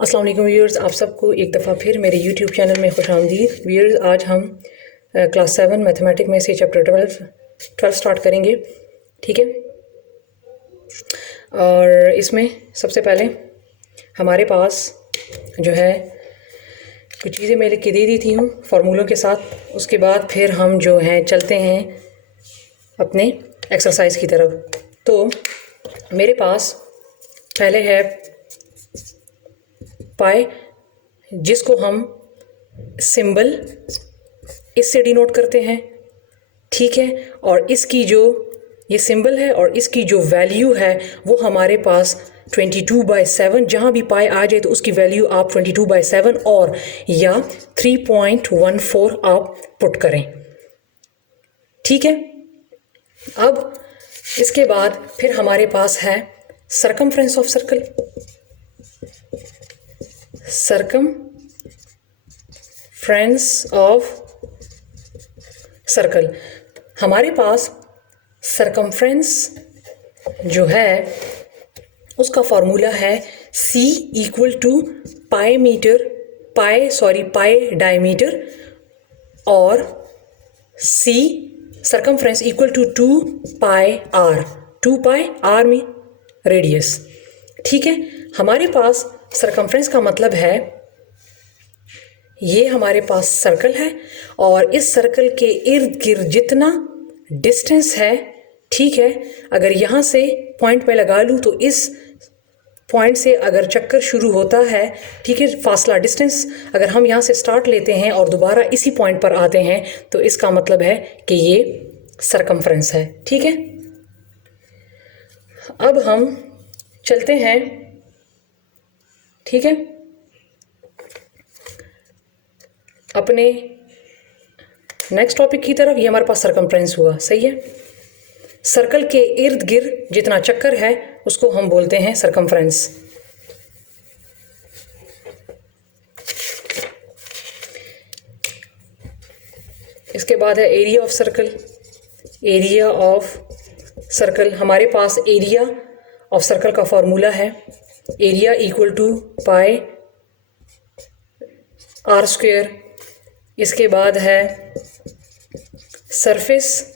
अस्सलाम वालेकुम व्यूअर्स, आप सबको एक दफ़ा फिर मेरे यूट्यूब चैनल में खुश आमदीद। व्यूअर्स, आज हम क्लास 7 मैथमेटिक में से चैप्टर 12 स्टार्ट करेंगे। ठीक है, और इसमें सबसे पहले हमारे पास जो है कुछ चीज़ें मैं लिख के दे दी थी हूँ फार्मूलों के साथ। उसके बाद फिर हम जो हैं चलते हैं अपने एक्सरसाइज की तरफ। तो मेरे पास पहले है पाई, जिसको हम सिंबल इससे डिनोट करते हैं। ठीक है, और इसकी जो ये सिंबल है और इसकी जो वैल्यू है वो हमारे पास 22/7, जहाँ भी पाई आ जाए तो उसकी वैल्यू आप 22/7 और या 3.14 आप पुट करें। ठीक है, अब इसके बाद फिर हमारे पास है circumference of circle. Circumference of circle, हमारे पास सरकमफ्रेंस जो है उसका फॉर्मूला है C = पाई डायमीटर और C सरकमफ्रेंस = 2 पाई r में रेडियस। ठीक है, हमारे पास सरकमफ्रेंस का मतलब है ये हमारे पास सर्कल है और इस सर्कल के इर्द गिर्द जितना डिस्टेंस है, ठीक है, अगर यहाँ से पॉइंट पे लगा लूँ तो इस पॉइंट से अगर चक्कर शुरू होता है, ठीक है, फासला डिस्टेंस अगर हम यहाँ से स्टार्ट लेते हैं और दोबारा इसी पॉइंट पर आते हैं तो इसका मतलब है कि ये सरकमफ्रेंस है। ठीक है, अब हम चलते हैं, ठीक है, अपने नेक्स्ट टॉपिक की तरफ। ये हमारे पास सरकमफ्रेंस हुआ, सही है। सर्कल के इर्द गिर्द जितना चक्कर है उसको हम बोलते हैं सरकमफ्रेंस। इसके बाद है area of circle. Area of circle, हमारे पास एरिया ऑफ सर्कल का फॉर्मूला है एरिया = पाई r²। इसके बाद है surface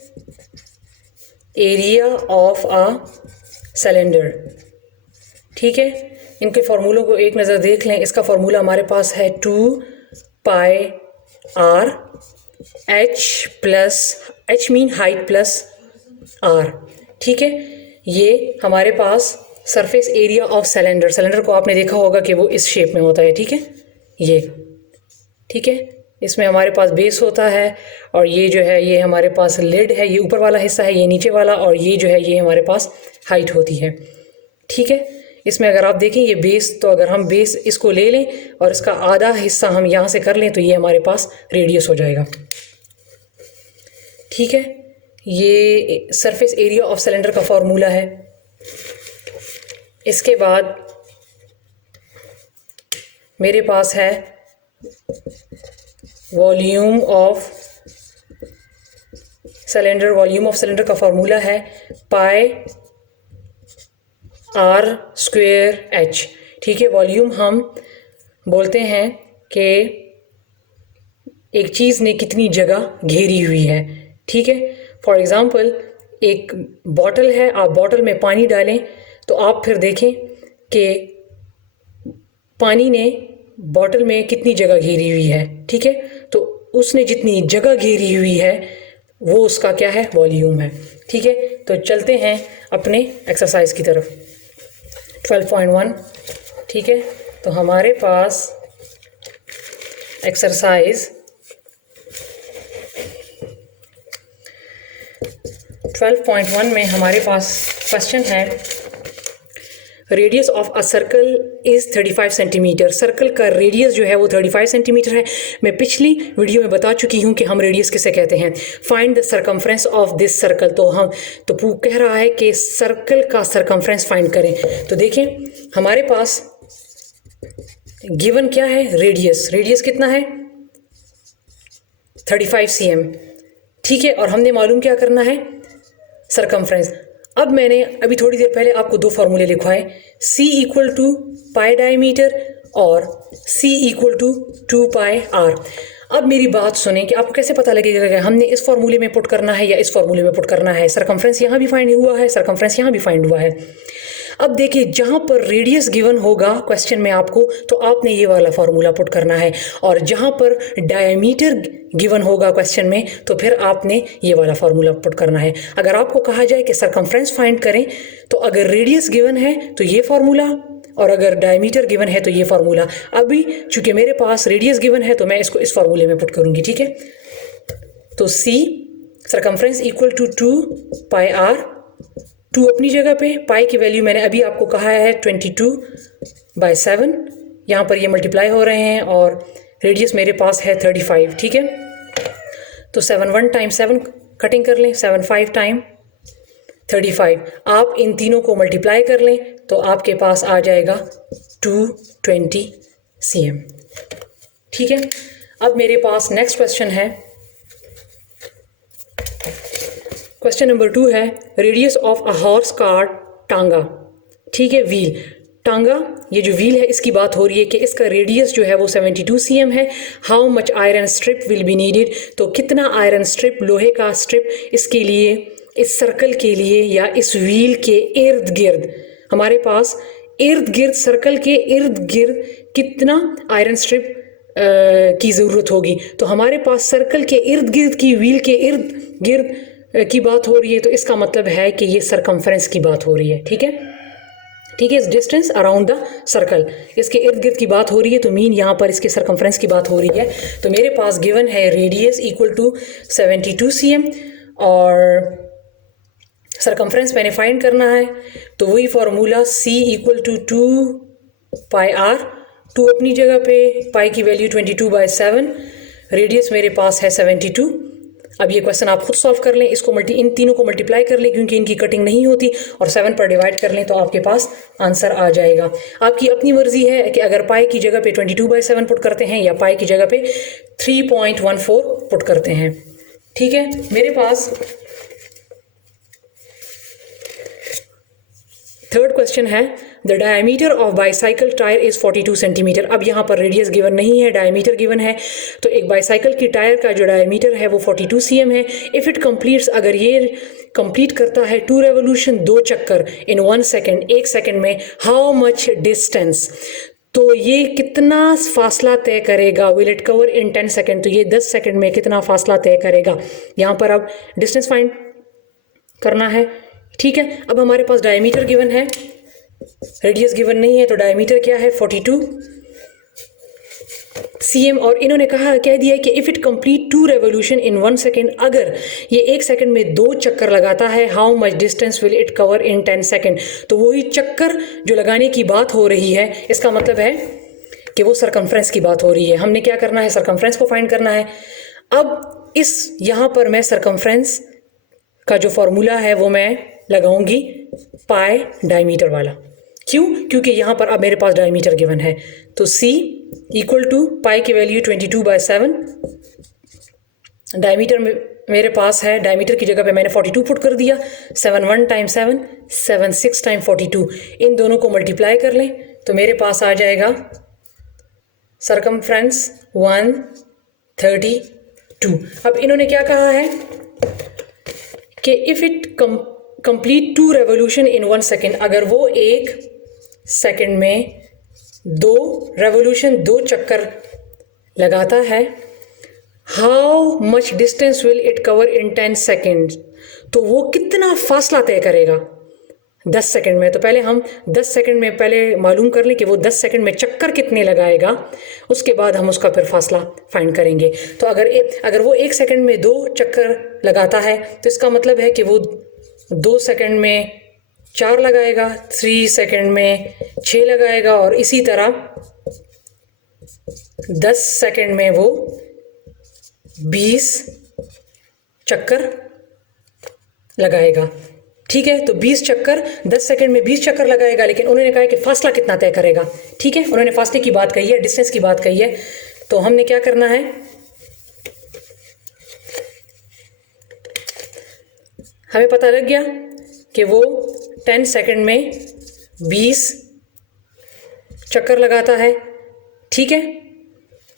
area of a cylinder. ठीक है, इनके फार्मूलों को एक नज़र देख लें। इसका फार्मूला हमारे पास है 2 पाई r, h mean height plus r। ठीक है, ये हमारे पास सरफेस एरिया ऑफ सिलेंडर को आपने देखा होगा कि वो इस शेप में होता है। ठीक है, ये ठीक है, इसमें हमारे पास बेस होता है और ये जो है ये हमारे पास लिड है, ये ऊपर वाला हिस्सा है, ये नीचे वाला, और ये जो है ये हमारे पास हाइट होती है। ठीक है, इसमें अगर आप देखें ये बेस, तो अगर हम बेस इसको ले लें और इसका आधा हिस्सा हम यहाँ से कर लें तो ये हमारे पास रेडियस हो जाएगा। ठीक है, ये सरफेस एरिया ऑफ सिलेंडर का फॉर्मूला है। इसके बाद मेरे पास है volume of cylinder. Volume of cylinder का फॉर्मूला है पाई r²h। ठीक है, वॉल्यूम हम बोलते हैं कि एक चीज़ ने कितनी जगह घेरी हुई है। ठीक है, फॉर एग्ज़ाम्पल एक बॉटल है, आप बॉटल में पानी डालें तो आप फिर देखें कि पानी ने बॉटल में कितनी जगह घेरी हुई है। ठीक है, तो उसने जितनी जगह घेरी हुई है वो उसका क्या है, वॉल्यूम है। ठीक है, तो चलते हैं अपने एक्सरसाइज की तरफ। 12.1। ठीक है, तो हमारे पास एक्सरसाइज 12.1 में हमारे पास क्वेश्चन है radius of a circle is 35 centimetre. Circle का रेडियस जो है वो 35 सेंटीमीटर है। मैं पिछली वीडियो में बता चुकी हूँ कि हम रेडियस किसे कहते हैं। Find the circumference of this circle. तो कह रहा है कि सर्कल का सरकमफ्रेंस फाइंड करें। तो देखें हमारे पास गिवन क्या है, रेडियस कितना है, 35 cm। ठीक है, और हमने मालूम क्या करना है, सरकमफ्रेंस। अब मैंने अभी थोड़ी देर पहले आपको दो फार्मूले लिखवाए, C = पाई डायमीटर और c इक्वल टू 2πr। अब मेरी बात सुने कि आपको कैसे पता लगेगा कि हमने इस फॉर्मूले में पुट करना है या इस फॉर्मूले में पुट करना है। सरकमफ्रेंस यहाँ भी फाइंड हुआ है, सरकमफ्रेंस यहाँ भी फाइंड हुआ है। अब देखिए, जहाँ पर रेडियस गिवन होगा क्वेश्चन में आपको, तो आपने ये वाला फार्मूला पुट करना है, और जहाँ पर डायमीटर गिवन होगा क्वेश्चन में, तो फिर आपने ये वाला फार्मूला पुट करना है। अगर आपको कहा जाए कि सरकमफ्रेंस फाइंड करें, तो अगर रेडियस गिवन है तो ये फार्मूला, और अगर डायमीटर गिवन है तो ये फार्मूला। अभी चूंकि मेरे पास रेडियस गिवन है तो मैं इसको इस फार्मूले में पुट करूंगी, ठीक है। तो c circumference equal to 2πr, 2 अपनी जगह पे, पाई की वैल्यू मैंने अभी आपको कहा है 22/7, यहाँ पर ये मल्टीप्लाई हो रहे हैं, और रेडियस मेरे पास है 35, ठीक है। तो 7 1 टाइम 7 कटिंग कर लें, 7 5 टाइम 35। आप इन तीनों को मल्टीप्लाई कर लें तो आपके पास आ जाएगा 220 cm, ठीक है। अब मेरे पास नेक्स्ट क्वेश्चन है, क्वेश्चन नंबर 2 है, radius of a horse cart टांगा, ठीक है, व्हील टांगा। ये जो व्हील है इसकी बात हो रही है कि इसका रेडियस जो है वो 72 cm है। How much iron strip will be needed, तो कितना आयरन स्ट्रिप, लोहे का स्ट्रिप इसके लिए, इस सर्कल के लिए या इस व्हील के इर्द गिर्द, हमारे पास इर्द गिर्द, सर्कल के इर्द गिर्द कितना आयरन स्ट्रिप की ज़रूरत होगी। तो हमारे पास सर्कल के इर्द गिर्द की, व्हील के इर्द गिर्द की बात हो रही है, तो इसका मतलब है कि ये सरकमफ्रेंस की बात हो रही है, ठीक है, ठीक है। इस डिस्टेंस अराउंड द सर्कल, इसके इर्द गिर्द की बात हो रही है, तो मीन यहाँ पर इसके सरकमफ्रेंस की बात हो रही है। तो मेरे पास गिवन है रेडियस इक्वल टू 72 cm, और सरकमफ्रेंस मैंने फाइंड करना है, तो वही formula c equal to 2πr, 2 अपनी जगह पे, पाई की वैल्यू 22/7, रेडियस मेरे पास है 72। अब ये क्वेश्चन आप खुद सॉल्व कर लें, इसको इन तीनों को मल्टीप्लाई कर लें क्योंकि इनकी कटिंग नहीं होती, और 7 पर डिवाइड कर लें तो आपके पास आंसर आ जाएगा। आपकी अपनी मर्जी है कि अगर पाई की जगह पे 22/7 पुट करते हैं या पाई की जगह पे 3.14 पुट करते हैं, ठीक है। मेरे पास थर्ड क्वेश्चन है, the diameter of bicycle tyre is 42 centimetre. अब यहाँ पर रेडियस गिवन नहीं है, डायमीटर गिवन है, तो एक बाईसाइकिल की टायर का जो डायमीटर है वो 42 cm है। इफ़ इट कंप्लीट्स, अगर ये कंप्लीट करता है 2 रेवोल्यूशन, 2 चक्कर इन 1 सेकेंड, 1 सेकेंड में, हाउ मच डिस्टेंस, तो ये कितना फासला तय करेगा, will it cover in 10 second, तो ये 10 सेकेंड में कितना फासला तय करेगा। यहाँ पर अब डिस्टेंस फाइंड करना है, ठीक है। अब हमारे पास डायमीटर गिवन है, रेडियस गिवन नहीं है, तो डायमीटर क्या है 42 cm, और इन्होंने कह दिया है कि if it complete 2 revolution in 1 second, अगर ये 1 सेकेंड में 2 चक्कर लगाता है, how much distance will it cover in 10 second, तो वही चक्कर जो लगाने की बात हो रही है, इसका मतलब है कि वो सरकमफ्रेंस की बात हो रही है। हमने क्या करना है, सरकमफ्रेंस को फाइंड करना है। अब इस यहाँ पर मैं सरकमफ्रेंस का जो फॉर्मूला है वो मैं लगाऊंगी पाई डायमीटर वाला। क्यों? क्योंकि यहाँ पर अब मेरे पास डायमीटर गिवन है, तो c इक्वल टू पाई की वैल्यू 22/7, डायमीटर मेरे पास है, डायमीटर की जगह पे मैंने 42 पुट कर दिया, 7 1 टाइम 7, 7 6 टाइम 42, इन दोनों को मल्टीप्लाई कर लें तो मेरे पास आ जाएगा सरकमफ्रेंस 132। अब इन्होंने क्या कहा है कि if it complete 2 revolution in 1 second, अगर वो 1 सेकेंड में 2 रेवोल्यूशन, 2 चक्कर लगाता है, how much distance will it cover in 10 second, तो वो कितना फासला तय करेगा 10 सेकेंड में। तो पहले हम 10 सेकेंड में पहले मालूम कर लें कि वो 10 सेकेंड में चक्कर कितने लगाएगा, उसके बाद हम उसका फिर फासला फाइंड करेंगे। तो अगर वो 1 सेकेंड में 2 चक्कर लगाता है तो इसका मतलब है कि वो 2 सेकेंड में 4 लगाएगा, 3 सेकेंड में 6 लगाएगा, और इसी तरह 10 सेकेंड में वो 20 चक्कर लगाएगा, ठीक है। तो 20 चक्कर, 10 सेकेंड में 20 चक्कर लगाएगा, लेकिन उन्होंने कहा कि फासला कितना तय करेगा, ठीक है। उन्होंने फासले की बात कही है, डिस्टेंस की बात कही है, तो हमने क्या करना है, हमें पता लग गया कि वो 10 सेकेंड में 20 चक्कर लगाता है, ठीक है,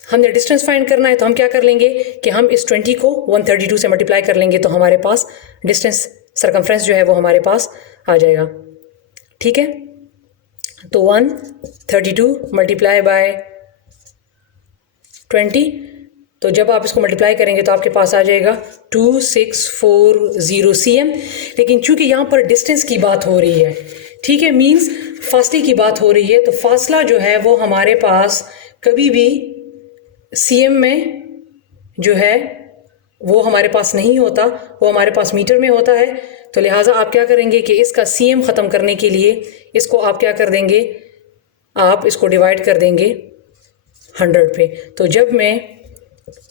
हमने डिस्टेंस फाइंड करना है तो हम क्या कर लेंगे कि हम इस 20 को 132 से मल्टीप्लाई कर लेंगे तो हमारे पास डिस्टेंस सरकमफ्रेंस जो है वो हमारे पास आ जाएगा। ठीक है, तो 132 मल्टीप्लाई बाय 20, तो जब आप इसको मल्टीप्लाई करेंगे तो आपके पास आ जाएगा 2640 cm। लेकिन चूंकि यहाँ पर डिस्टेंस की बात हो रही है, ठीक है, मींस फासले की बात हो रही है, तो फासला जो है वो हमारे पास कभी भी cm में जो है वो हमारे पास नहीं होता, वो हमारे पास मीटर में होता है। तो लिहाजा आप क्या करेंगे कि इसका cm ख़त्म करने के लिए इसको आप क्या कर देंगे, आप इसको डिवाइड कर देंगे 100 पे। तो जब मैं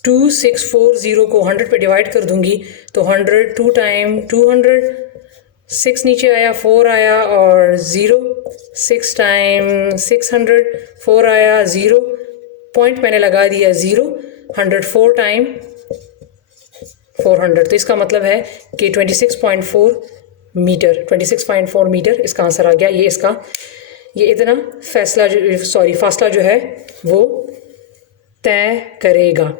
2640 को 100 पे डिवाइड कर दूंगी तो 100 2 टाइम 200, 6 नीचे आया, 4 आया और 0, 6 टाइम 600, 4 आया, 0, पॉइंट मैंने लगा दिया 0, 104 टाइम 400। तो इसका मतलब है कि 26.4 मीटर, 26.4 मीटर इसका आंसर आ गया। ये इतना फासला जो है वो तय करेगा।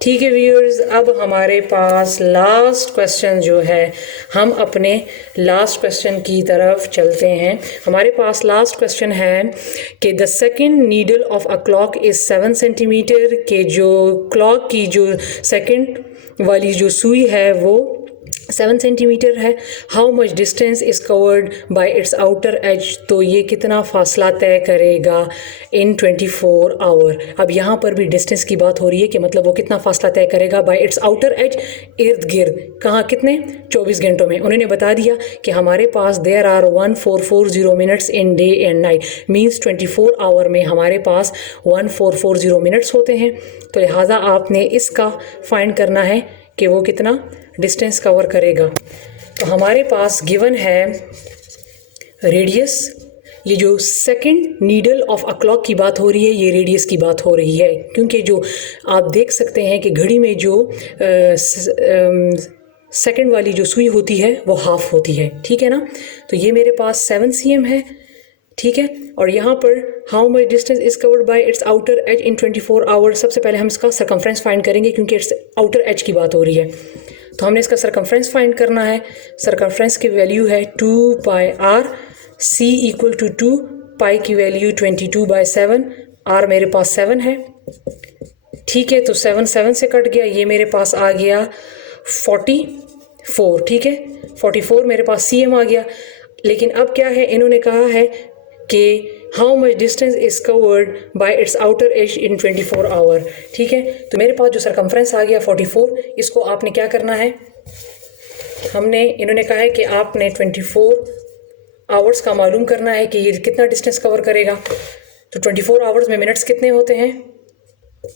ठीक है व्यूअर्स, अब हमारे पास लास्ट क्वेश्चन जो है, हम अपने लास्ट क्वेश्चन की तरफ चलते हैं। हमारे पास लास्ट क्वेश्चन है कि the second needle of a clock is 7 centimetre, के जो क्लॉक की जो सेकंड वाली जो सुई है वो 7 सेंटीमीटर है। How much distance is covered by its outer as, तो ये कितना फासला तय करेगा इन 24 आवर। अब यहाँ पर भी डिस्टेंस की बात हो रही है कि मतलब वो कितना फासला तय करेगा बाय इट्स आउटर एज, इर्द गिर्द, कहाँ, कितने, 24 घंटों में। उन्होंने बता दिया कि हमारे पास there are 1440 minutes in day and night, means 24 hour में हमारे पास 1440 मिनट्स होते हैं। तो लिहाजा आपने इसका फाइंड करना है कि वो कितना डिस्टेंस कवर करेगा। तो हमारे पास गिवन है रेडियस, ये जो second needle of a clock की बात हो रही है ये रेडियस की बात हो रही है, क्योंकि जो आप देख सकते हैं कि घड़ी में जो सेकंड वाली जो सुई होती है वो हाफ होती है, ठीक है ना। तो ये मेरे पास 7 cm है, ठीक है। और यहाँ पर how much distance is covered by its outer edge in 24 hours, सबसे पहले हम इसका सरकमफ्रेंस फाइंड करेंगे क्योंकि इट्स आउटर एज की बात हो रही है। तो हमने इसका सरकमफ्रेंस फाइंड करना है। सरकमफ्रेंस की वैल्यू है 2 pi are, C equal to 2, पाई की वैल्यू 22/7, आर मेरे पास 7 है, ठीक है। तो 7 7 से कट गया, ये मेरे पास आ गया 44, ठीक है, 44 मेरे पास cm आ गया। लेकिन अब क्या है, इन्होंने कहा है कि how much distance is covered by its outer edge in 24 hour, ठीक है। तो मेरे पास जो सरकमफ्रेंस आ गया 44, इसको आपने क्या करना है, इन्होंने कहा है कि आपने 24 आवर्स का मालूम करना है कि ये कितना डिस्टेंस कवर करेगा। तो 24 आवर्स में मिनट्स कितने होते हैं,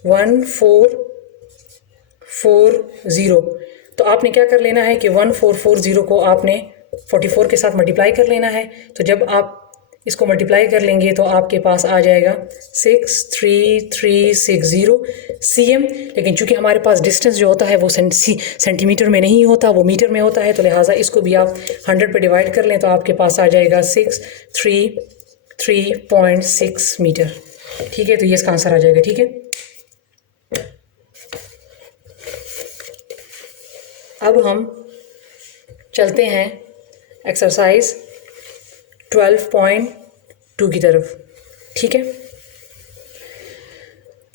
1440। तो आपने क्या कर लेना है कि 1440 को आपने 44 के साथ मल्टीप्लाई कर लेना है। तो जब आप इसको मल्टीप्लाई कर लेंगे तो आपके पास आ जाएगा 63360 cm। लेकिन चूंकि हमारे पास डिस्टेंस जो होता है वो सेंटीमीटर में नहीं होता, वो मीटर में होता है, तो लिहाजा इसको भी आप 100 पे डिवाइड कर लें तो आपके पास आ जाएगा 633.6 मीटर, ठीक है। तो ये इसका आंसर आ जाएगा, ठीक है। अब हम चलते हैं एक्सरसाइज 12.2 की तरफ, ठीक है।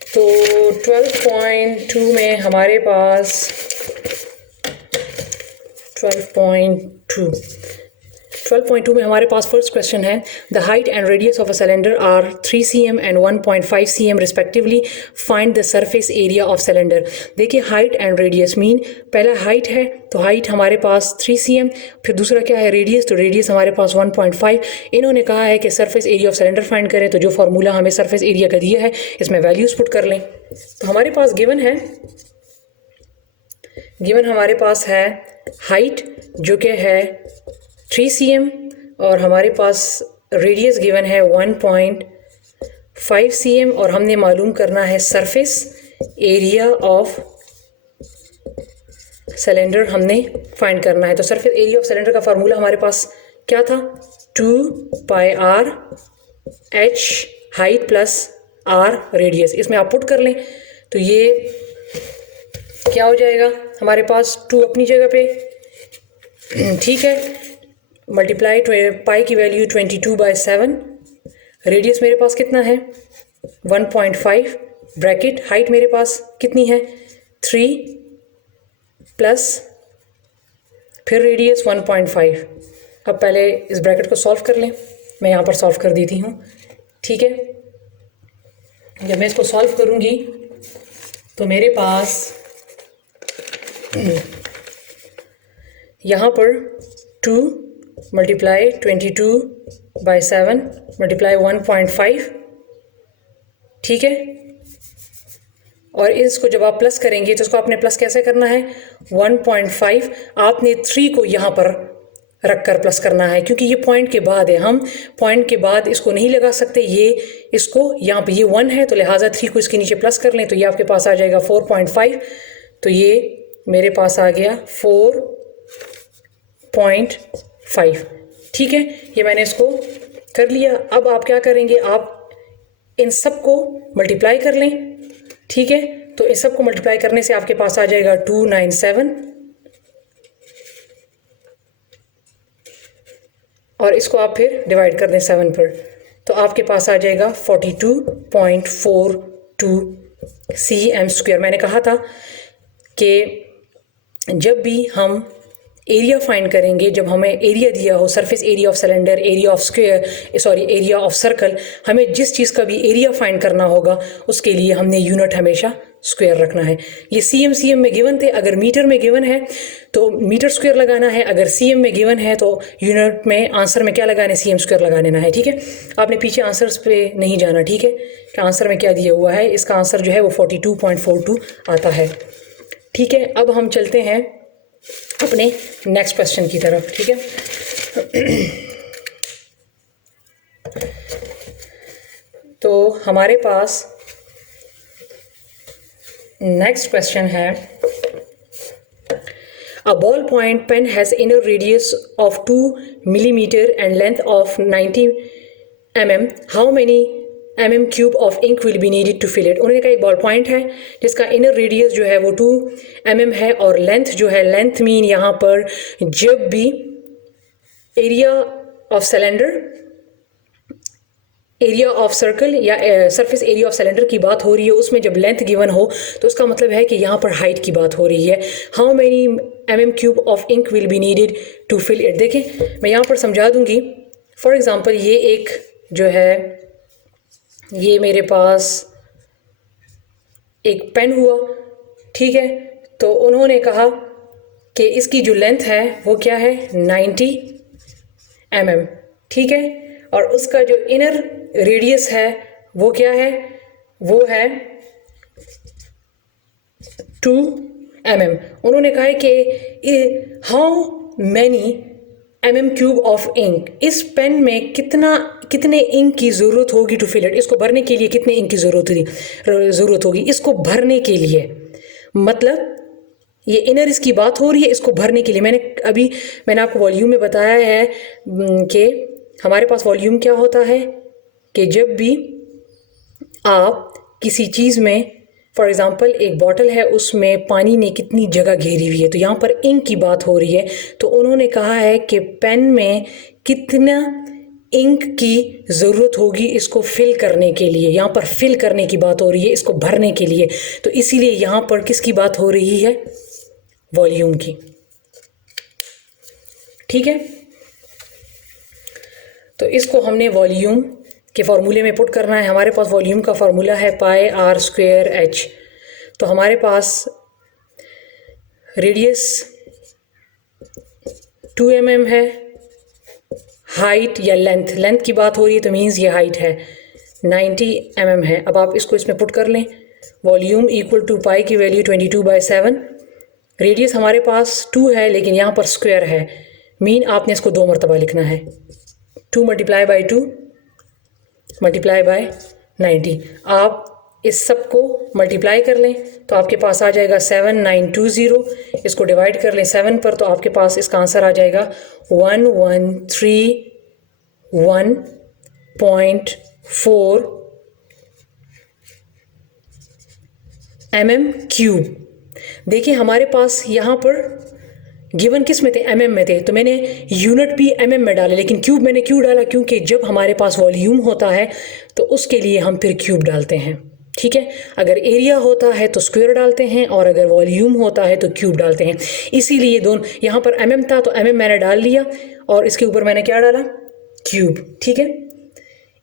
तो 12.2 में हमारे पास 12.2 में हमारे पास फर्स्ट क्वेश्चन है, the height and radius of a cylinder are 3 cm and 1.5 cm respectively, find the surface area of cylinder. देखिए हाइट एंड रेडियस मीन, पहला हाइट है तो हाइट हमारे पास 3 cm, फिर दूसरा क्या है रेडियस, तो रेडियस हमारे पास 1.5। इन्होंने कहा है कि surface area of cylinder find करें, तो जो फार्मूला हमें सरफेस एरिया का दिया है इसमें वैल्यूज़ पुट कर लें। तो हमारे पास गिवन हमारे पास है हाइट जो कि है 3 cm और हमारे पास रेडियस गिवन है 1.5 cm और हमने मालूम करना है सरफेस एरिया ऑफ सिलेंडर हमने फाइंड करना है। तो सरफेस एरिया ऑफ सिलेंडर का फार्मूला हमारे पास क्या था, 2 pi r h height plus r radius, इसमें आप पुट कर लें तो ये क्या हो जाएगा हमारे पास 2 अपनी जगह पे, ठीक है, मल्टीप्लाई पाई की वैल्यू 22/7, रेडियस मेरे पास कितना है 1.5, ब्रैकेट हाइट मेरे पास कितनी है 3 प्लस फिर रेडियस 1.5। अब पहले इस ब्रैकेट को सॉल्व कर लें, मैं यहाँ पर सॉल्व कर देती हूँ, ठीक है। जब मैं इसको सॉल्व करूँगी तो मेरे पास यहाँ पर 2 मल्टीप्लाई 22/7 मल्टीप्लाई 1.5, ठीक है। और इसको जब आप प्लस करेंगे तो इसको आपने प्लस कैसे करना है 1.5, आपने 3 को यहाँ पर रख कर प्लस करना है, क्योंकि ये पॉइंट के बाद है, हम पॉइंट के बाद इसको नहीं लगा सकते, ये इसको यहाँ पे ये 1 है तो लिहाजा 3 को इसके नीचे प्लस कर लें तो ये आपके पास आ जाएगा 4.5, तो ये मेरे पास आ गया 4.5, ठीक है। ये मैंने इसको कर लिया। अब आप क्या करेंगे, आप इन सब को मल्टीप्लाई कर लें, ठीक है। तो इस सब को मल्टीप्लाई करने से आपके पास आ जाएगा 297 और इसको आप फिर डिवाइड कर दें 7 पर तो आपके पास आ जाएगा 42.42 cm²। मैंने कहा था कि जब भी हम एरिया फाइंड करेंगे, जब हमें एरिया दिया हो, surface area of cylinder, area of square, area of circle, हमें जिस चीज़ का भी एरिया फाइंड करना होगा उसके लिए हमने यूनिट हमेशा स्क्वायर रखना है। ये cm में गिवन थे, अगर मीटर में गिवन है तो मीटर स्क्वायर लगाना है, अगर cm में गिवन है तो यूनिट में आंसर में क्या लगाना है cm² लगा लेना है, ठीक है। आपने पीछे आंसर्स पे नहीं जाना, ठीक है, कि आंसर में क्या दिया हुआ है। इसका आंसर जो है वो 42.42 आता है, ठीक है। अब हम चलते हैं अपने नेक्स्ट क्वेश्चन की तरफ, ठीक है। तो हमारे पास नेक्स्ट क्वेश्चन है, a ball point pen has inner radius of 2 millimetre and length of 90 mm, how many mm³ of ink will be needed to fill it. उन्होंने कहा एक बॉल पॉइंट है जिसका इनर रेडियस जो है वो 2 mm है और लेंथ जो है, लेंथ मीन यहाँ पर जब भी area of cylinder, area of circle या सरफेस एरिया ऑफ सिलेंडर की बात हो रही है, उसमें जब लेंथ गिवन हो तो उसका मतलब है कि यहाँ पर हाइट की बात हो रही है। How many mm³ of ink will be needed to fill it. देखें मैं यहाँ पर समझा दूंगी। फॉर एग्ज़ाम्पल ये एक जो है, ये मेरे पास एक पेन हुआ, ठीक है। तो उन्होंने कहा कि इसकी जो लेंथ है वो क्या है 90 mm, ठीक है, और उसका जो इनर रेडियस है वो क्या है, वो है 2 mm। उन्होंने कहा है कि how many mm³ of ink, इस पेन में कितने इंक की ज़रूरत होगी टू फिल इट, इसको भरने के लिए कितने इंक की ज़रूरत होगी, इसको भरने के लिए, मतलब ये इनर इसकी बात हो रही है, इसको भरने के लिए। मैंने आपको वॉल्यूम में बताया है कि हमारे पास वॉल्यूम क्या होता है कि जब भी आप किसी चीज़ में, फॉर एग्ज़ाम्पल एक बॉटल है उसमें पानी ने कितनी जगह घेरी हुई है, तो यहाँ पर इंक की बात हो रही है, तो उन्होंने कहा है कि पेन में कितना इंक की ज़रूरत होगी इसको फिल करने के लिए। यहाँ पर फिल करने की बात हो रही है, इसको भरने के लिए, तो इसीलिए यहाँ पर किसकी बात हो रही है, वॉल्यूम की, ठीक है। तो इसको हमने वॉल्यूम के फार्मूले में पुट करना है। हमारे पास वॉल्यूम का फार्मूला है πr²h। तो हमारे पास रेडियस 2 mm है, हाइट या लेंथ की बात हो रही है तो मीन्स ये हाइट है 90 mm है। अब आप इसको इसमें पुट कर लें, वॉल्यूम इक्वल टू पाई की वैल्यू 22/7, रेडियस हमारे पास 2 है लेकिन यहाँ पर स्क्वायर है, मीन आपने इसको 2 मरतबा लिखना है, 2 × 2 × 90। आप इस सब को मल्टीप्लाई कर लें तो आपके पास आ जाएगा 7920। इसको डिवाइड कर लें 7 पर तो आपके पास इसका आंसर आ जाएगा 1131.4 mm क्यूब। देखिए हमारे पास यहाँ पर गिवन किस में थे, mm में थे, तो मैंने यूनिट भी mm में डाले, लेकिन क्यूब मैंने क्यों डाला, क्योंकि जब हमारे पास वॉल्यूम होता है तो उसके लिए हम फिर क्यूब डालते हैं। ठीक है, अगर एरिया होता है तो स्क्वायर डालते हैं, और अगर वॉल्यूम होता है तो क्यूब डालते हैं। इसीलिए दोनों, यहाँ पर mm था तो mm मैंने डाल लिया, और इसके ऊपर मैंने क्या डाला, क्यूब। ठीक है,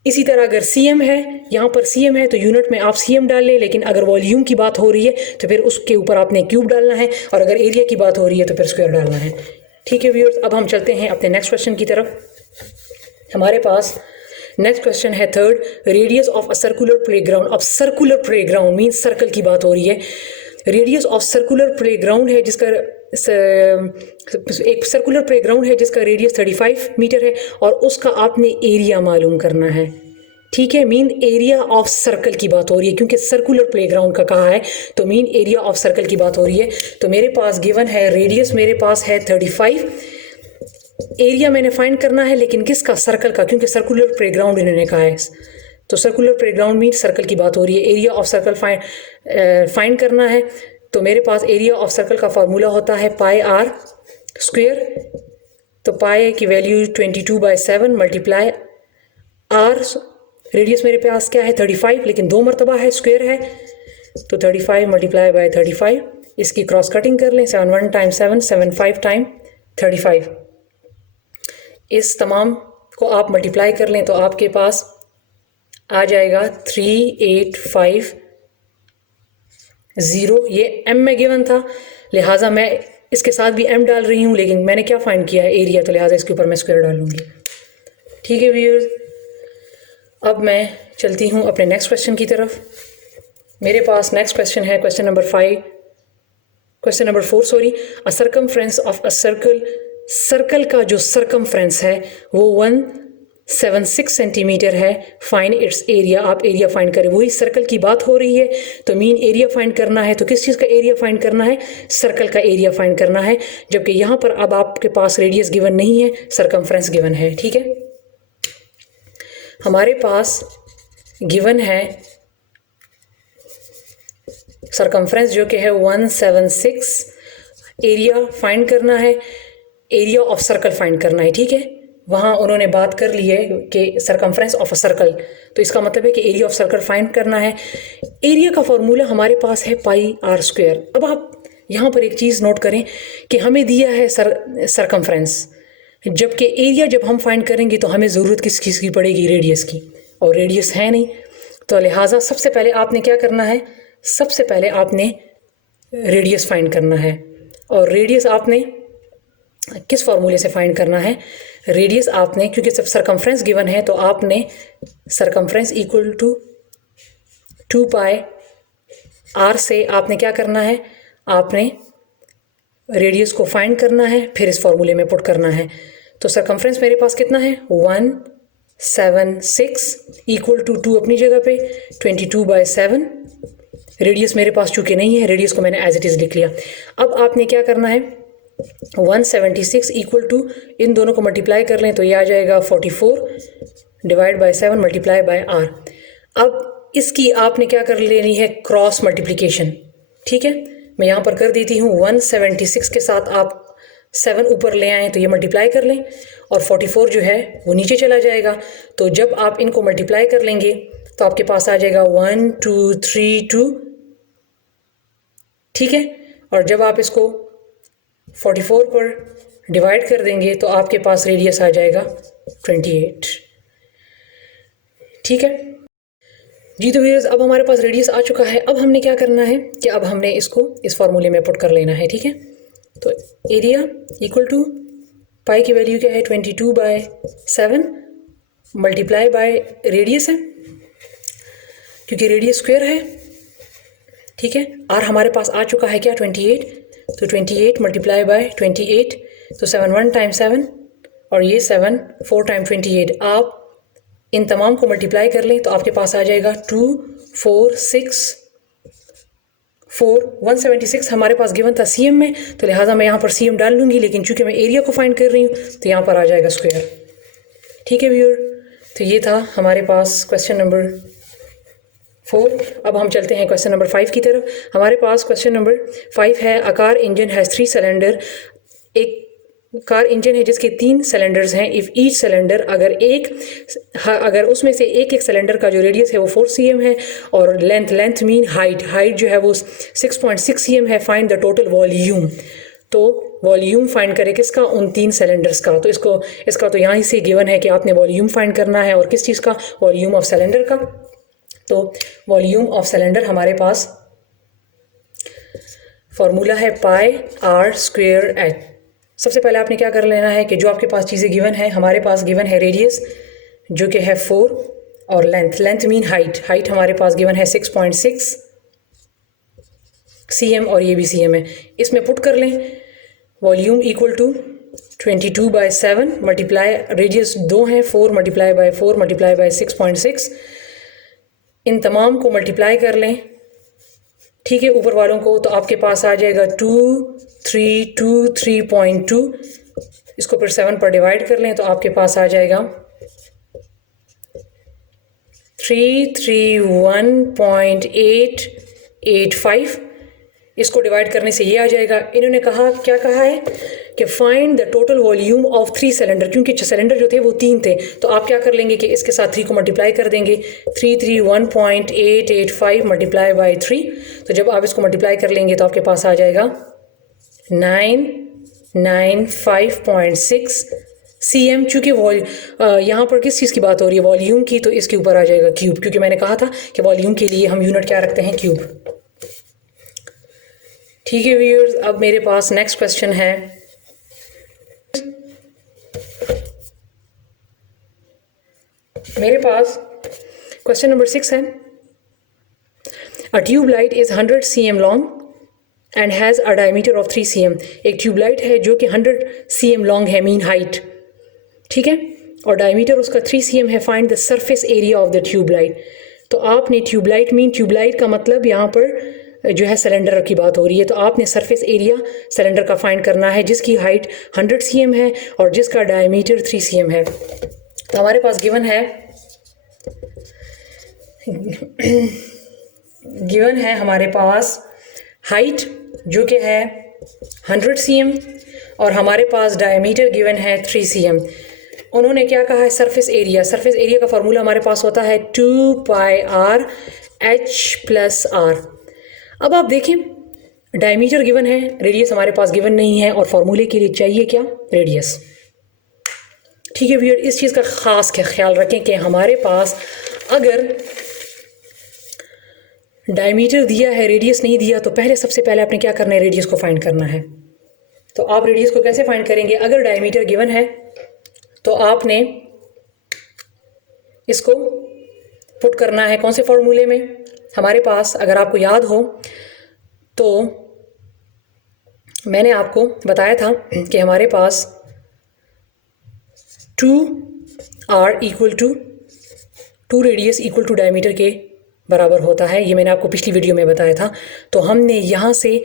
इसी तरह अगर cm है, यहाँ पर cm है तो यूनिट में आप cm डाल लें, लेकिन अगर वॉल्यूम की बात हो रही है तो फिर उसके ऊपर आपने क्यूब डालना है, और अगर एरिया की बात हो रही है तो फिर स्क्वायर डालना है। ठीक है व्यूअर्स, अब हम चलते हैं अपने नेक्स्ट क्वेश्चन की तरफ। हमारे पास नेक्स्ट क्वेश्चन है third, radius of a circular playground. अब सर्कुलर प्लेग्राउंड मीन्स सर्कल की बात हो रही है। रेडियस ऑफ सर्कुलर प्लेग्राउंड है जिसका एक सर्कुलर प्लेग्राउंड है जिसका रेडियस 35 मीटर है, और उसका आपने एरिया मालूम करना है। ठीक है, मीन एरिया ऑफ सर्कल की बात हो रही है, क्योंकि सर्कुलर प्लेग्राउंड का कहा है तो मीन एरिया ऑफ सर्कल की बात हो रही है। तो मेरे पास गिवन है रेडियस मेरे पास है 35, एरिया मैंने फाइंड करना है, लेकिन किसका, सर्कल का, क्योंकि सर्कुलर प्लेग्राउंड इन्होंने कहा है। तो सर्कुलर प्लेग्राउंड मीन सर्कल की बात हो रही है, एरिया ऑफ सर्कल फाइंड करना है। तो मेरे पास एरिया ऑफ सर्कल का फार्मूला होता है पाई आर स्क्वायर। तो पाई की वैल्यू 22/7 मल्टीप्लाई आर, रेडियस मेरे पास क्या है 35, लेकिन 2 मरतबा है, स्क्वायर है, तो 35 मल्टीप्लाई बाय 35। इसकी क्रॉस कटिंग कर लें, 71 टाइम 7, 75 टाइम 35। इस तमाम को आप मल्टीप्लाई कर लें तो आपके पास आ जाएगा 3850। ये m में गिवन था, लिहाजा मैं इसके साथ भी m डाल रही हूँ, लेकिन मैंने क्या फाइंड किया है, एरिया, तो लिहाजा इसके ऊपर मैं स्क्वायर डालूंगी। ठीक है व्यूअर्स, अब मैं चलती हूँ अपने नेक्स्ट क्वेश्चन की तरफ। मेरे पास नेक्स्ट क्वेश्चन है question number 4 sorry. A circumference of a circle, circle का जो सर्कमफ्रेंस है वो 176 सेंटीमीटर है। फाइंड इट्स एरिया, आप एरिया फाइंड करें। वही सर्कल की बात हो रही है तो मीन एरिया फाइंड करना है, तो किस चीज़ का एरिया फाइंड करना है, सर्कल का एरिया फाइंड करना है। जबकि यहाँ पर अब आपके पास रेडियस गिवन नहीं है, सर्कमफ्रेंस गिवन है। ठीक है, हमारे पास गिवन है सर्कमफ्रेंस जो कि है 176, एरिया फाइंड करना है, एरिया ऑफ सर्कल फाइंड करना है। ठीक है, वहाँ उन्होंने बात कर ली है कि सर्कमफ्रेंस ऑफ अ सर्कल, तो इसका मतलब है कि एरिया ऑफ सर्कल फाइंड करना है। एरिया का फॉर्मूला हमारे पास है पाई आर स्क्वायर। अब आप यहाँ पर एक चीज़ नोट करें कि हमें दिया है सर्कमफ्रेंस, जबकि एरिया जब हम फाइंड करेंगे तो हमें ज़रूरत किस चीज़ की पड़ेगी, रेडियस की, और रेडियस है नहीं। तो लिहाजा सबसे पहले आपने क्या करना है, सबसे पहले आपने रेडियस फाइंड करना है। और रेडियस आपने किस फार्मूले से फाइंड करना है, रेडियस आपने, क्योंकि सब सर्कमफ्रेंस गिवन है तो आपने circumference equal to 2 pi r से आपने क्या करना है, आपने रेडियस को फाइंड करना है, फिर इस फार्मूले में पुट करना है। तो सर्कमफ्रेंस मेरे पास कितना है 176 इक्वल टू 2 अपनी जगह पे 22/7। रेडियस मेरे पास चूँकि नहीं है, रेडियस को मैंने एज इट इज़ लिख लिया। अब आपने क्या करना है, 176 इक्वल टू इन दोनों को मल्टीप्लाई कर लें तो ये आ जाएगा 44 divide by 7 multiply by r. अब इसकी आपने क्या कर लेनी है, क्रॉस मल्टीप्लिकेशन। ठीक है, मैं यहाँ पर कर देती हूँ 176 के साथ आप 7 ऊपर ले आएँ तो ये मल्टीप्लाई कर लें, और 44 जो है वो नीचे चला जाएगा। तो जब आप इनको मल्टीप्लाई कर लेंगे तो आपके पास आ जाएगा 1 2 3 2। ठीक है, और जब आप इसको 44 पर डिवाइड कर देंगे तो आपके पास रेडियस आ जाएगा 28। ठीक है जी, तो व्यूअर्स अब हमारे पास रेडियस आ चुका है। अब हमने क्या करना है कि अब हमने इसको इस फार्मूले में पुट कर लेना है। ठीक है, तो एरिया इक्वल टू पाई की वैल्यू क्या है 22/7 मल्टीप्लाई बाय रेडियस है, क्योंकि रेडियस स्क्वायर है। ठीक है, आर हमारे पास आ चुका है क्या 28, तो 28 मल्टीप्लाई बाय 28, तो 71 टाइम 7 और ये 7 4 टाइम 28। आप इन तमाम को मल्टीप्लाई कर लें तो आपके पास आ जाएगा 2464। 176 हमारे पास गिवन था सीएम में, तो लिहाजा मैं यहाँ पर सीएम डाल लूँगी, लेकिन चूंकि मैं एरिया को फाइंड कर रही हूँ तो यहाँ पर आ जाएगा स्क्वायर। ठीक है व्यूअर, तो ये था हमारे पास क्वेश्चन नंबर 4। अब हम चलते हैं क्वेश्चन नंबर 5 की तरफ। हमारे पास क्वेश्चन नंबर 5 है, a car engine has 3 cylinder. एक कार इंजन है जिसके 3 सिलेंडर्स हैं। इफ़ ईच सिलेंडर, अगर उसमें से एक एक सिलेंडर का जो रेडियस है वो 4 cm है और लेंथ मीन हाइट जो है वो 6.6 cm है। Find the total volume. तो वॉल्यूम फाइंड करें किसका? उन 3 सिलेंडर्स का। तो इसका तो यहाँ से गिवन है कि आपने वॉल्यूम फाइंड करना है, और किस चीज़ का? वॉल्यूम ऑफ सिलेंडर का। तो वॉल्यूम ऑफ सिलेंडर हमारे पास फॉर्मूला है पाई आर स्क्वेयर एच। सबसे पहले आपने क्या कर लेना है कि जो आपके पास चीज़ें गिवन है, हमारे पास गिवन है रेडियस जो कि है 4 और लेंथ मीन हाइट हमारे पास गिवन है 6.6 cm और ये भी cm है। इसमें पुट कर लें volume equal to 22/7 multiply radius 2 है 4 मल्टीप्लाई बाय 4 मल्टीप्लाई बाय 6.6। इन तमाम को मल्टीप्लाई कर लें, ठीक है, ऊपर वालों को। तो आपके पास आ जाएगा 2323.2। इसको फिर 7 पर डिवाइड कर लें तो आपके पास आ जाएगा 331.885। इसको डिवाइड करने से ये आ जाएगा। इन्होंने क्या कहा है कि find the total volume of 3 cylinder, क्योंकि सिलेंडर जो थे वो 3 थे। तो आप क्या कर लेंगे कि इसके साथ 3 को मल्टीप्लाई कर देंगे। 331.885 मल्टीप्लाई बाई 3। तो जब आप इसको मल्टीप्लाई कर लेंगे तो आपके पास आ जाएगा 995.6 cm। चूँकि यहाँ पर किस चीज़ की बात हो रही है? वॉल्यूम की। तो इसके ऊपर आ जाएगा क्यूब, क्योंकि मैंने कहा था कि वॉल्यूम के लिए हम यूनिट क्या रखते हैं? क्यूब। ठीक है व्यूअर्स, अब मेरे पास नेक्स्ट क्वेश्चन है। मेरे पास क्वेश्चन नंबर 6 है। A tube light is 100 cm long and has a diameter of 3 cm। एक ट्यूब लाइट है जो कि 100 cm लॉन्ग है, मीन हाइट, ठीक है, और डायमीटर उसका 3 cm है। Find the surface area of the tube light. तो आपने ट्यूबलाइट का मतलब यहाँ पर जो है सिलेंडर की बात हो रही है। तो आपने सरफेस एरिया सिलेंडर का फाइंड करना है जिसकी हाइट 100 cm है और जिसका डायमीटर 3 cm है। तो हमारे पास गिवन है हमारे पास हाइट जो कि है 100 cm और हमारे पास डायमीटर गिवन है 3 cm। उन्होंने क्या कहा है? सरफेस एरिया का फॉर्मूला हमारे पास होता है 2πr h+r। अब आप देखें डायमीटर गिवन है, रेडियस हमारे पास गिवन नहीं है, और फॉर्मूले के लिए चाहिए क्या? रेडियस। ठीक है व्यूअर, इस चीज़ का ख़ास ख्याल रखें कि हमारे पास अगर डायमीटर दिया है, रेडियस नहीं दिया, तो सबसे पहले आपने क्या करना है? रेडियस को फाइंड करना है। तो आप रेडियस को कैसे फाइंड करेंगे? अगर डायमीटर गिवन है तो आपने इसको पुट करना है कौन से फॉर्मूले में? हमारे पास अगर आपको याद हो तो मैंने आपको बताया था कि हमारे पास 2r equal to 2 radius equal to diameter के बराबर होता है। ये मैंने आपको पिछली वीडियो में बताया था। तो हमने यहाँ से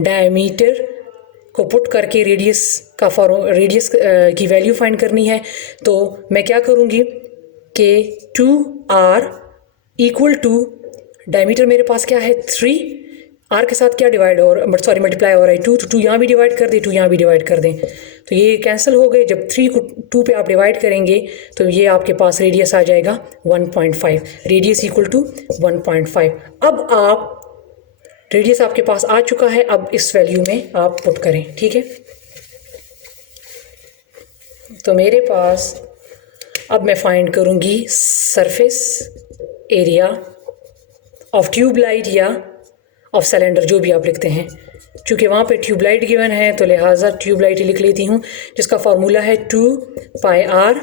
डायमीटर को पुट करके रेडियस की वैल्यू फाइंड करनी है। तो मैं क्या करूँगी कि 2r इक्वल टू डायमीटर मेरे पास क्या है? 3। r के साथ क्या मल्टीप्लाई हो रहा है? 2। तो 2 यहाँ भी डिवाइड कर दें, 2 यहाँ भी डिवाइड कर दें, तो ये कैंसिल हो गए। जब 3 को 2 पे आप डिवाइड करेंगे तो ये आपके पास रेडियस आ जाएगा 1.5। Radius equal to 1.5। अब आप रेडियस आपके पास आ चुका है, अब इस वैल्यू में आप पुट करें, ठीक है। तो मेरे पास अब मैं फाइंड करूँगी सरफेस एरिया ऑफ ट्यूबलाइट या ऑफ सिलेंडर, जो भी आप लिखते हैं। चूँकि वहाँ पे ट्यूबलाइट गिवन है तो लिहाजा ट्यूबलाइट लिख लेती हूँ, जिसका फार्मूला है 2πr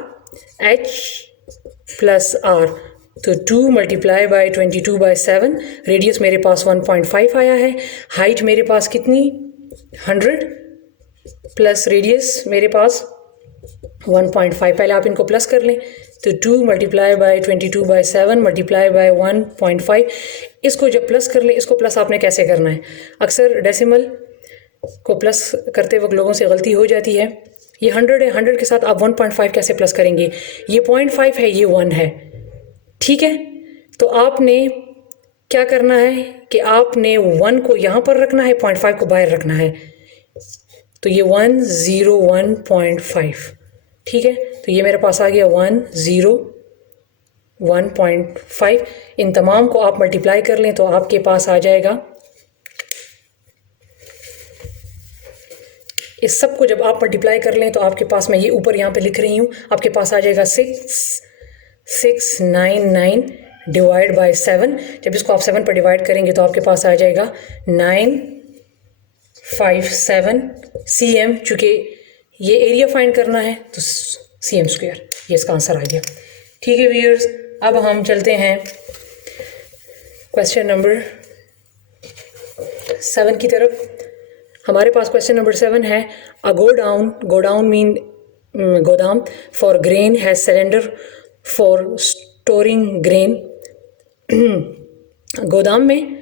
h+r। तो 2 मल्टीप्लाई बाई 22/7। रेडियस मेरे पास 1.5 आया है। हाइट मेरे पास कितनी? 100 प्लस रेडियस मेरे पास 1.5। पहले आप इनको प्लस कर लें। तो 2 मल्टीप्लाई बाई 22/7 मल्टीप्लाई बाई 1.5। इसको जब प्लस कर लें, इसको प्लस आपने कैसे करना है? अक्सर डेसिमल को प्लस करते वक्त लोगों से गलती हो जाती है। ये 100 है, 100 के साथ आप 1.5 कैसे प्लस करेंगे? ये 0.5 है, ये 1 है, ठीक है। तो आपने क्या करना है कि आपने 1 को यहाँ पर रखना है, 0.5 को बाहर रखना है। तो ये 101.5, ठीक है। तो ये मेरे पास आ गया 101.5। इन तमाम को आप मल्टीप्लाई कर लें तो आपके पास आ जाएगा, इस सब को जब आप मल्टीप्लाई कर लें तो आपके पास, मैं ये ऊपर यहाँ पे लिख रही हूँ, आपके पास आ जाएगा 6699 डिवाइड बाय 7। जब इसको आप 7 पर डिवाइड करेंगे तो आपके पास आ जाएगा 957 cm। चूँकि ये एरिया फाइंड करना है तो cm स्क्वायर, ये इसका आंसर आ गया। ठीक है व्यूअर्स, अब हम चलते हैं क्वेश्चन नंबर 7 की तरफ। हमारे पास क्वेश्चन नंबर 7 है, अ गोडाउन मीन गोदाम for grain has cylinder for storing grain. गोदाम में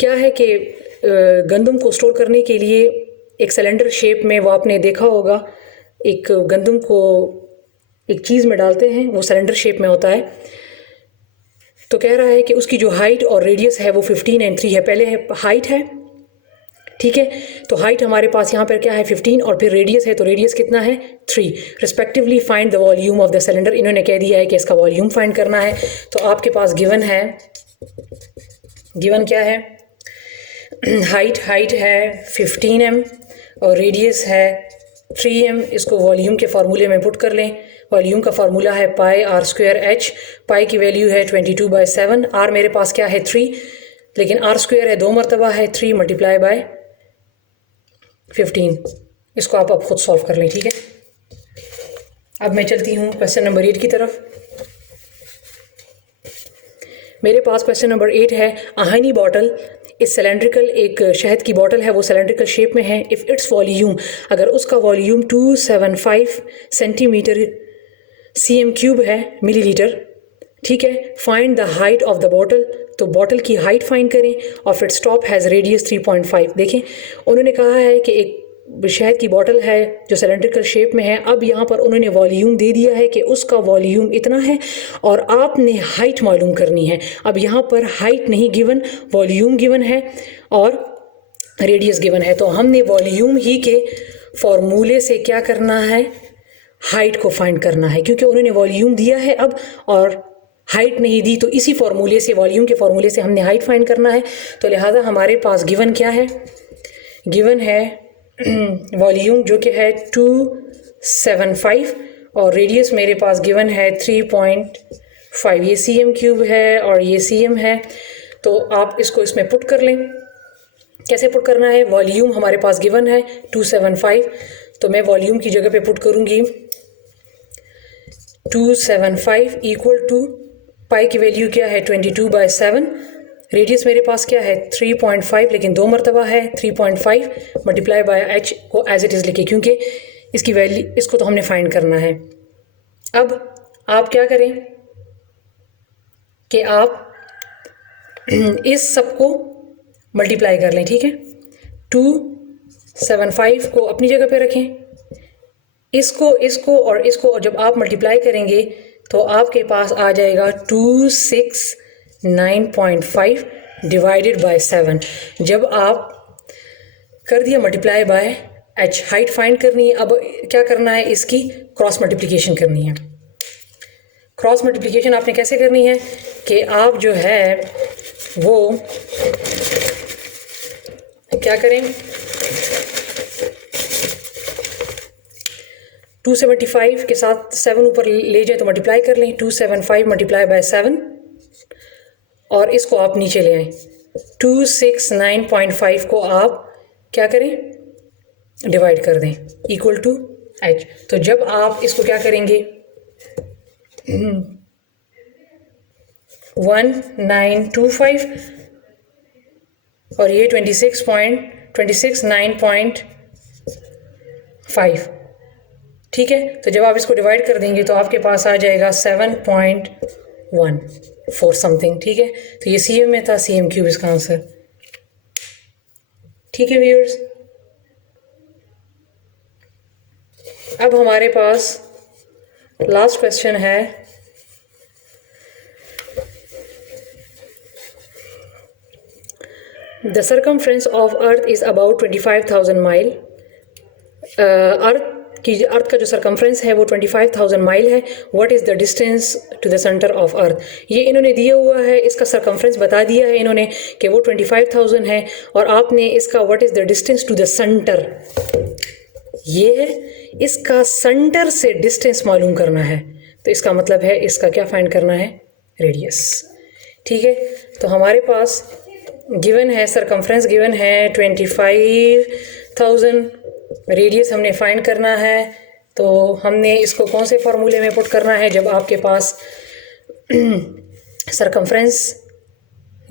क्या है कि गंदम को स्टोर करने के लिए एक सिलेंडर शेप में, वो आपने देखा होगा, एक गंदम को एक चीज़ में डालते हैं, वो सिलेंडर शेप में होता है। तो कह रहा है कि उसकी जो हाइट और रेडियस है वो 15 और 3 है। पहले है हाइट है, ठीक है। तो हाइट हमारे पास यहाँ पर क्या है 15, और फिर रेडियस है, तो रेडियस कितना है 3। Respectively find the volume of the cylinder. इन्होंने कह दिया है कि इसका वॉल्यूम फाइंड करना है। तो आपके पास गिवन है, गिवन क्या है, हाइट है 15 m और रेडियस है 3 m। इसको वॉल्यूम के फार्मूले में पुट कर लें। वॉल्यूम का फार्मूला है पाई आर स्क्वायर एच। पाई की वैल्यू है 22/7। आर मेरे पास क्या है 3, लेकिन आर स्क्वायर है 2 मरतबा है 3 मल्टीप्लाई बाय 15। इसको आप अब खुद सॉल्व कर लें, ठीक है। अब मैं चलती हूँ क्वेश्चन नंबर 8 की तरफ। मेरे पास क्वेश्चन नंबर 8 है, अ हनी बॉटल इस सिलेंड्रिकल, एक शहद की बॉटल है, वो सिलेंड्रिकल शेप में है। इफ़ इट्स वॉल्यूम, अगर उसका वॉल्यूम 275 सेंटीमीटर cm³ है, मिलीलीटर, ठीक है। Find the height of the bottle, तो बॉटल की हाइट फाइंड करें। Of its top has radius 3.5। देखें, उन्होंने कहा है कि एक शहद की बॉटल है जो सिलेंड्रिकल शेप में है। अब यहाँ पर उन्होंने वॉल्यूम दे दिया है कि उसका वॉल्यूम इतना है और आपने हाइट मालूम करनी है। अब यहाँ पर हाइट नहीं गिवन, वॉल्यूम गिवन है और रेडियस गिवन है। तो हमने वॉल्यूम ही के फॉर्मूले से क्या करना है, हाइट को फाइंड करना है, क्योंकि उन्होंने वॉल्यूम दिया है अब और हाइट नहीं दी। तो इसी फॉर्मूले से, वॉल्यूम के फॉर्मूले से हमने हाइट फाइंड करना है। तो लिहाजा हमारे पास गिवन क्या है, गिवन है वॉल्यूम जो कि है 275 और रेडियस मेरे पास गिवन है 3.5। ये cm³ है और ये cm है। तो आप इसको इसमें पुट कर लें। कैसे पुट करना है, वॉल्यूम हमारे पास गिवन है 275, तो मैं वॉल्यूम की जगह पे पुट करूँगी 275 इक्वल टू पाई की वैल्यू क्या है 22/7। रेडियस मेरे पास क्या है 3.5, लेकिन 2 मरतबा है 3.5 मल्टीप्लाई बाय h को एज इट इज़ लिखे, क्योंकि इसकी वैल्यू, इसको तो हमने फाइंड करना है। अब आप क्या करें कि आप इस सब को मल्टीप्लाई कर लें, ठीक है। 275 को अपनी जगह पे रखें, इसको और इसको, और जब आप मल्टीप्लाई करेंगे तो आपके पास आ जाएगा 269.5 डिवाइडेड बाय 7। जब आप कर दिया multiply by h, height find करनी है। अब क्या करना है, इसकी क्रॉस मल्टीप्लिकेशन करनी है। क्रॉस मल्टीप्लिकेशन आपने कैसे करनी है कि आप जो है वो क्या करें, 275 के साथ 7 ऊपर ले जाए तो मल्टीप्लाई कर लें, 275 मल्टीप्लाई बाय 7 और इसको आप नीचे ले आएँ। 269.5 को आप क्या करें, डिवाइड कर दें इक्वल टू h। तो जब आप इसको क्या करेंगे 1925 और ये 269.5, ठीक है। तो जब आप इसको डिवाइड कर देंगे तो आपके पास आ जाएगा 7.14 समथिंग, ठीक है। तो ये cm में था, cm³ इसका आंसर, ठीक है व्यूअर्स। अब हमारे पास लास्ट क्वेश्चन है, the circumference of earth is about 25,000 mile. Earth का जो सरकमफ्रेंस है वो 25,000 माइल है। What is the distance to the centre of earth, ये इन्होंने दिया हुआ है, इसका सरकमफ्रेंस बता दिया है इन्होंने कि वो 25,000 है, और आपने इसका what is the distance to the centre, ये है, इसका सेंटर से डिस्टेंस मालूम करना है। तो इसका मतलब है इसका क्या फाइंड करना है, रेडियस। ठीक है, तो हमारे पास गिवन है, सरकमफ्रेंस गिवन है 25,000, रेडियस हमने फाइंड करना है। तो हमने इसको कौन से फार्मूले में पुट करना है, जब आपके पास सरकमफ्रेंस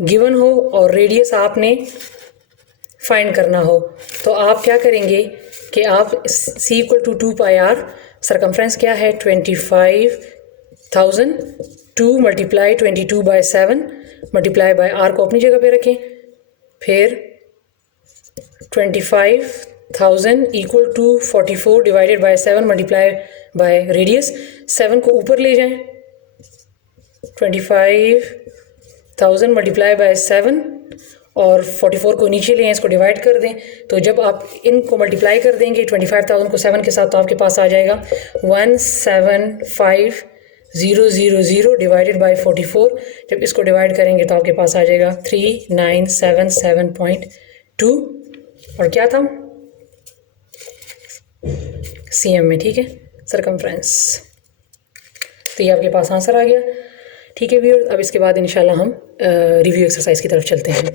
गिवन हो और रेडियस आपने फाइंड करना हो, तो आप क्या करेंगे कि आप c equal to 2πr, circumference क्या है 25,000, 2 मल्टीप्लाई 22/7 मल्टीप्लाई बाय r को अपनी जगह पे रखें, फिर 25,000 equal to 44 divided by 7 multiply by radius, 7 को ऊपर ले जाएं, 25,000 मल्टीप्लाई बाय 7 और 44 को नीचे ले आएं, इसको डिवाइड कर दें। तो जब आप इनको मल्टीप्लाई कर देंगे 25,000 को 7 के साथ, तो आपके पास आ जाएगा 175,000 डिवाइडेड बाय 44। जब इसको डिवाइड करेंगे तो आपके पास आ जाएगा 3977.2, और क्या था cm में। ठीक है, सरकमफ्रेंस। तो ये आपके पास आंसर आ गया। ठीक है व्यूअर्स, अब इसके बाद इंशाल्लाह हम रिव्यू एक्सरसाइज की तरफ चलते हैं।